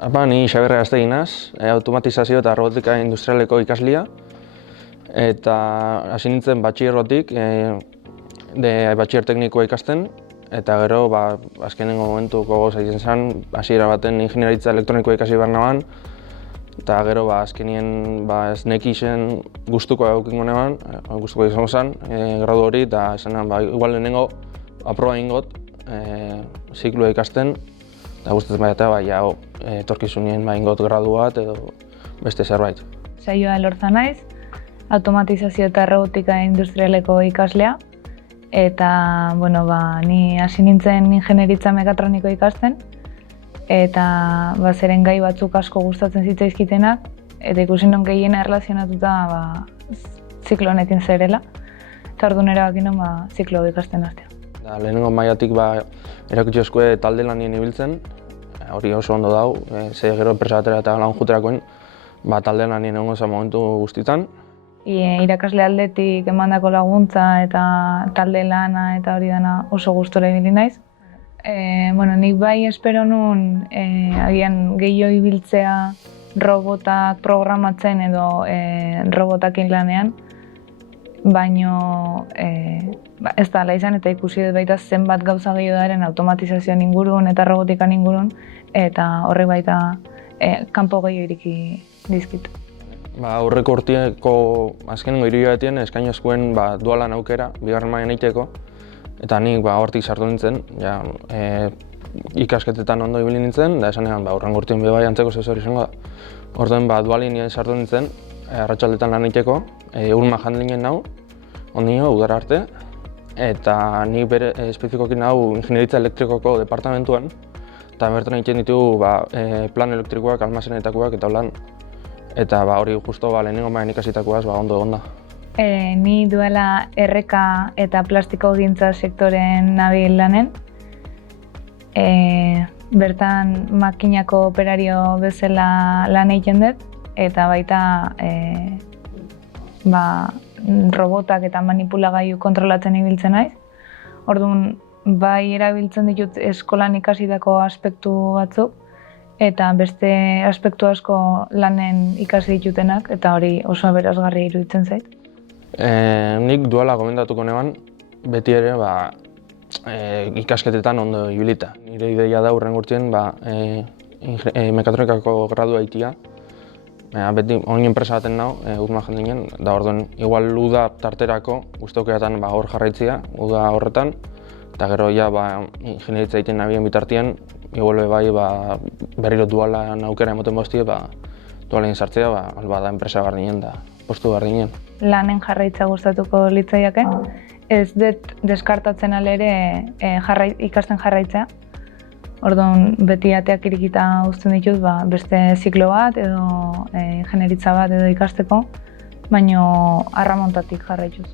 Ni Xabier Gazteginaz, automatizazio eta robotika industrialeko ikaslia. Eta hasi nintzen batxillerrotik, batxiller teknikoa ikasten. Eta gero, azkenengo momentuko gogoz egiten zen, hasiera baten ingeniaritza elektronikoa ikasi behar naban. Eta gero, azkenien ez nekixen gustuko eukingo neban, gustuko izango zen, gradu hori, eta esan igual lehenengo aproba ingot, ziklua ikasten. Eta gustatzen baita, etorkizunien ingot gradu bat edo beste zerbait. Saioa Elorza naiz, automatizazio eta robotika industrialeko ikaslea. Eta, ni hasi nintzen ingenieritza mekatroniko ikasten. Eta zeren gai batzuk asko gustatzen zitzaizkitenak. Eta ikusi non gehiena erlazionatuta ziklo honekin zerela. Eta orduan erabaki non ziklo ikasten hastea. Lehenengo mailatik erakutsi eskue talde lanien ibiltzen. Hori oso ondo dau, ze gero enpresa batera eta lan juterakoen talde lanien egongo zen momentu guztietan. Irakasle aldetik emandako laguntza eta talde lana eta hori dana oso gustora ibili naiz. Nik bai espero nun agian gehiago ibiltzea robotak programatzen edo robotakin lanean, baino ez da ala izan eta ikusi dut baita zenbat gauza gehiago daren automatizazioan ingurun eta robotikan ingurun, eta horrek baita kanpo gehiago iriki dizkit. Aurreko urteko azkenengo hiruhilabetean eskaini eskuen dualan aukera, bigarren mailan egiteko, eta nik hortik sartu nintzen, ikasketetan ondo ibili nintzen, da esanean hurrengo urtean bai antzeko zehor izango da. Orduan dualin sartu nintzen, arratsaldetan lan egiteko, urma handlingen nau, ondino, udara arte, eta nik bere espezifikoki nau ingenieritza elektrikoko departamentuan, eta bertan egiten ditugu plan elektrikoak, almazenetakoak eta holan. Eta hori justo lehenengo mailan ikasitakoaz ondo egon da. Ni duela erreka eta plastikogintza sektoren nabil lanen. Bertan makinako operario bezala lan egiten dut, eta baita robotak eta manipulagailu kontrolatzen ibiltzen naiz. Orduan, bai erabiltzen ditut eskolan ikasitako aspektu batzuk, eta beste aspektu asko lanen ikasi ditutenak, eta hori oso aberasgarri iruditzen zait. Nik duala gomendatuko neban, beti ere ikasketetan ondo ibilita. Nire ideia da hurrengo urtean mekatronikako gradua egitea. Beti oin enpresa baten nau, urma jendinen, da orduan igual uda tarterako guztokeatan hor jarraitzea, uda horretan, eta gero ingenieritza egiten nabien bitartean, igual berriro dualan aukera emoten bostie, dualen sartzea, da enpresa bardinen da, postu bardinen. Lanen jarraitza gustatuko litzaiake, ez dut deskartatzen alere ikasten jarraitzea. Orduan, beti ateak irikita uzten ditut beste ziklo bat edo ingenieritza bat edo ikasteko, baino arramontatik jarraituz.